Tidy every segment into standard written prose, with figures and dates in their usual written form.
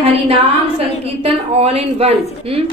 हरि नाम संकीर्तन all in one.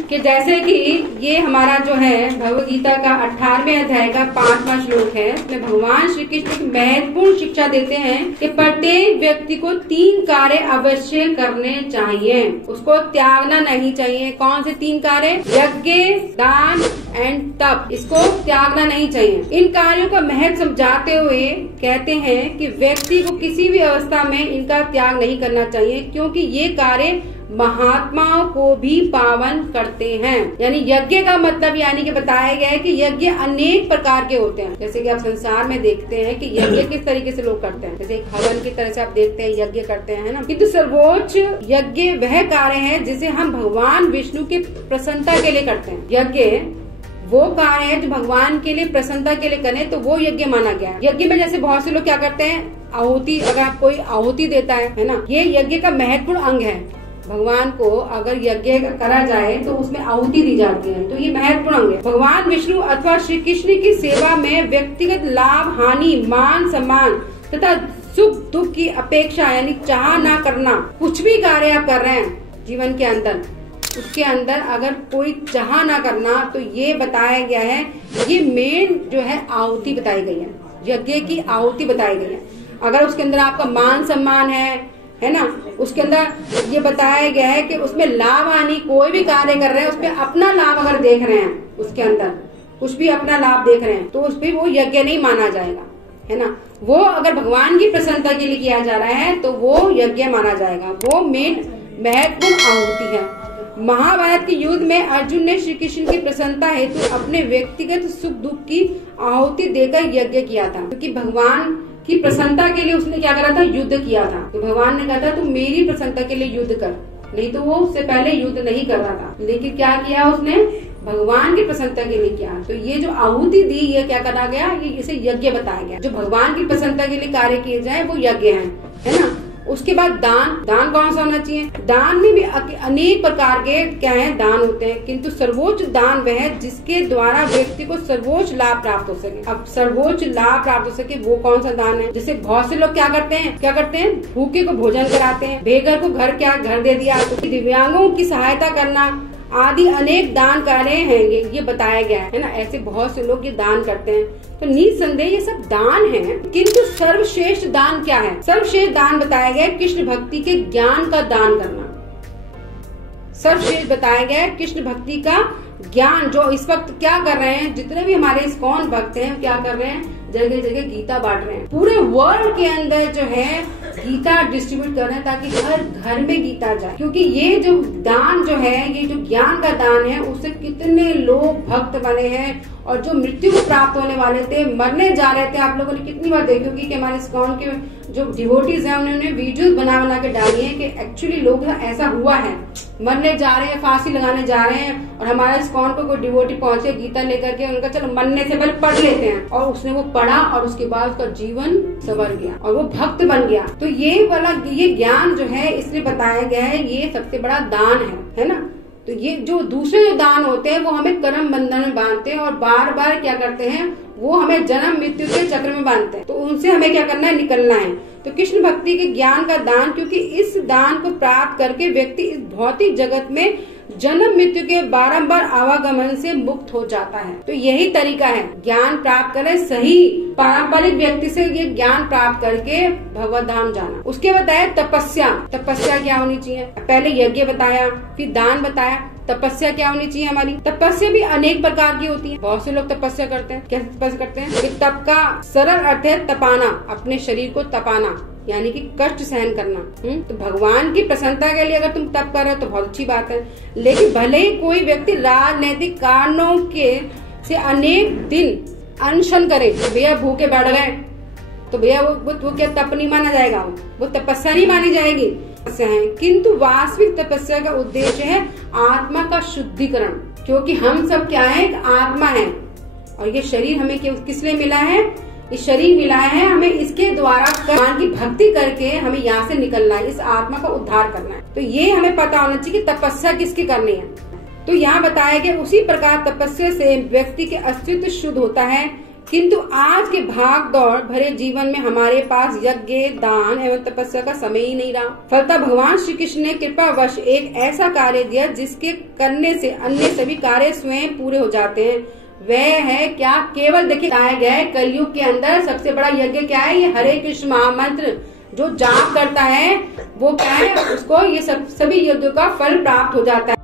कि जैसे कि ये हमारा जो है भगवद गीता का 18वें अध्याय का 5वां श्लोक है, इसमें भगवान श्री कृष्ण एक महत्वपूर्ण शिक्षा देते हैं कि प्रत्येक व्यक्ति को 3 कार्य अवश्य करने चाहिए, उसको त्यागना नहीं चाहिए। कौन से 3 कार्य? यज्ञ, दान एंड तप, इसको त्यागना नहीं चाहिए। इन कार्यों का महत्व समझाते हुए कहते हैं कि व्यक्ति को किसी भी अवस्था में इनका त्याग नहीं करना चाहिए, क्योंकि ये कार्य महात्माओं को भी पावन करते हैं। यानी यज्ञ का मतलब यानी कि बताया गया है कि यज्ञ अनेक प्रकार के होते हैं। जैसे कि आप संसार में देखते हैं कि यज्ञ किस तरीके से लोग करते हैं, जैसे एक हवन की तरह से आप देखते हैं यज्ञ करते हैं, है ना। किंतु सर्वोच्च यज्ञ वह कार्य है जिसे हम भगवान विष्णु की प्रसन्नता के लिए करते हैं। यज्ञ वो कार्य है जो भगवान के लिए प्रसन्नता के लिए करें तो वो यज्ञ माना गया है। यज्ञ में जैसे बहुत से लोग क्या करते हैं, आहुति, अगर आप कोई आहुति देता है ना, ये यज्ञ का महत्वपूर्ण अंग है। भगवान को अगर यज्ञ करा जाए तो उसमें आहुति दी जाती है, तो ये महत्वपूर्ण अंग है। भगवान विष्णु अथवा श्री कृष्ण की सेवा में व्यक्तिगत लाभ, हानि, मान सम्मान तथा सुख दुख की अपेक्षा यानी चाह ना करना, कुछ भी कार्य आप कर रहे हैं जीवन के अंदर, उसके अंदर अगर कोई चाह ना करना, तो ये बताया गया है, ये मेन जो है आहुति बताई गई है, यज्ञ की आहुति बताई गई है। अगर उसके अंदर आपका मान सम्मान है ना, उसके अंदर ये बताया गया है कि उसमें लाभ हानि, कोई भी कार्य कर रहे हैं उसमें अपना लाभ अगर देख रहे हैं, उसके अंदर कुछ भी अपना लाभ देख रहे हैं, तो उस पर वो यज्ञ नहीं माना जाएगा, है ना। वो अगर भगवान की प्रसन्नता के लिए किया जा रहा है तो वो यज्ञ माना जाएगा, वो मेन महत्वपूर्ण आहुति है। महाभारत के युद्ध में अर्जुन ने श्री कृष्ण की प्रसन्नता हेतु अपने व्यक्तिगत सुख दुख की आहुति देकर यज्ञ किया था, क्योंकि भगवान की प्रसन्नता के लिए उसने क्या करा था, युद्ध किया था। तो भगवान ने कहा था तू मेरी प्रसन्नता के लिए युद्ध कर, नहीं तो वो उससे पहले युद्ध नहीं कर रहा था, लेकिन क्या किया उसने, भगवान की प्रसन्नता के लिए किया। तो ये जो आहुति दी, ये क्या करा गया, ये इसे यज्ञ बताया गया। जो भगवान की प्रसन्नता के लिए कार्य किए जाए वो यज्ञ है ना। उसके बाद दान, दान कौन सा होना चाहिए? दान में भी अनेक प्रकार के क्या है, दान होते हैं, किंतु सर्वोच्च दान वह है जिसके द्वारा व्यक्ति को सर्वोच्च लाभ प्राप्त हो सके। अब सर्वोच्च लाभ प्राप्त हो सके वो कौन सा दान है? जैसे बहुत से लोग क्या करते हैं, भूखे को भोजन कराते हैं, बेघर को घर दे दिया, तो दिव्यांगों की सहायता करना आदि अनेक दान कार्य हैं, ये बताया गया है ना। ऐसे बहुत से लोग ये दान करते हैं, तो निसंदेह ये सब दान है। किंतु सर्वश्रेष्ठ दान क्या है? सर्वश्रेष्ठ दान बताया गया है कृष्ण भक्ति के ज्ञान का दान करना। सर्वश्रेष्ठ बताया गया है कृष्ण भक्ति का ज्ञान। जो इस वक्त क्या कर रहे हैं, जितने भी हमारे इस्कॉन भक्त हैं क्या कर रहे हैं, जगह जगह गीता बांट रहे हैं, पूरे वर्ल्ड के अंदर जो है गीता डिस्ट्रीब्यूट कर रहे हैं ताकि हर घर में गीता जाए। क्योंकि ये जो दान जो है, ये जो ज्ञान का दान है, उससे कितने लोग भक्त बने हैं, और जो मृत्यु को प्राप्त होने वाले थे, मरने जा रहे थे, आप लोगों ने कितनी बार देखी होगी कि हमारे इस्कॉन के जो डिवोटीज हैं उन्होंने वीडियोस बना के डाली है कि एक्चुअली लोग ऐसा हुआ है, मरने जा रहे हैं, फांसी लगाने जा रहे हैं, और हमारे इस्कॉन को कोई डिवोटी पहुंचे गीता लेकर के, उनका चलो मरने से पहले पढ़ लेते हैं, और उसने वो पढ़ा और उसके बाद उसका जीवन संवर गया और वो भक्त बन गया। तो ये ज्ञान जो है इसलिए बताया गया है, ये सबसे बड़ा दान है ना। तो ये जो दूसरे जो दान होते हैं वो हमें कर्म बंधन में बांधते हैं और बार बार क्या करते हैं, वो हमें जन्म मृत्यु के चक्र में बांधते हैं, तो उनसे हमें क्या करना है, निकलना है। तो कृष्ण भक्ति के ज्ञान का दान, क्योंकि इस दान को प्राप्त करके व्यक्ति इस भौतिक जगत में जन्म मृत्यु के बारंबार आवागमन से मुक्त हो जाता है। तो यही तरीका है, ज्ञान प्राप्त करें, सही पारंपरिक व्यक्ति से ये ज्ञान प्राप्त करके भगवत धाम जाना। उसके बताया तपस्या, तपस्या क्या होनी चाहिए। पहले यज्ञ बताया, फिर दान बताया, तपस्या क्या होनी चाहिए हमारी। तपस्या भी अनेक प्रकार की होती है, बहुत से लोग तपस्या करते हैं। कैसे तपस्या करते हैं? कि तप का सरल अर्थ है तपाना, अपने शरीर को तपाना, यानी कि कष्ट सहन करना। तो भगवान की प्रसन्नता के लिए अगर तुम तप कर रहे हो तो बहुत अच्छी बात है, लेकिन भले ही कोई व्यक्ति राजनैतिक कारणों के से अनेक दिन अनशन करे, भैया भूखे बैठ गए, तो भैया वो क्या तप नहीं माना जाएगा, वो तपस्या नहीं मानी जाएगी। है किंतु वास्तविक तपस्या का उद्देश्य है आत्मा का शुद्धिकरण, क्योंकि हम सब क्या है, एक आत्मा है, और ये शरीर हमें किस लिए मिला है, ये शरीर मिला है हमें, इसके द्वारा भगवान की भक्ति करके हमें यहाँ से निकलना है, इस आत्मा का उद्धार करना है। तो ये हमें पता होना चाहिए कि तपस्या किसकी करनी है। तो यहाँ बताया गया उसी प्रकार तपस्या से व्यक्ति के अस्तित्व शुद्ध होता है, किंतु आज के भाग दौड़ भरे जीवन में हमारे पास यज्ञ, दान एवं तपस्या का समय ही नहीं रहा। फलतः भगवान श्री कृष्ण ने कृपावश एक ऐसा कार्य दिया जिसके करने से अन्य सभी कार्य स्वयं पूरे हो जाते हैं। वह है क्या? केवल देखिए बताया गया है कलयुग के अंदर सबसे बड़ा यज्ञ क्या है? ये हरे कृष्ण महामंत्र जो जाप करता है वो क्या है, उसको ये सभी यज्ञों का फल प्राप्त हो जाता है।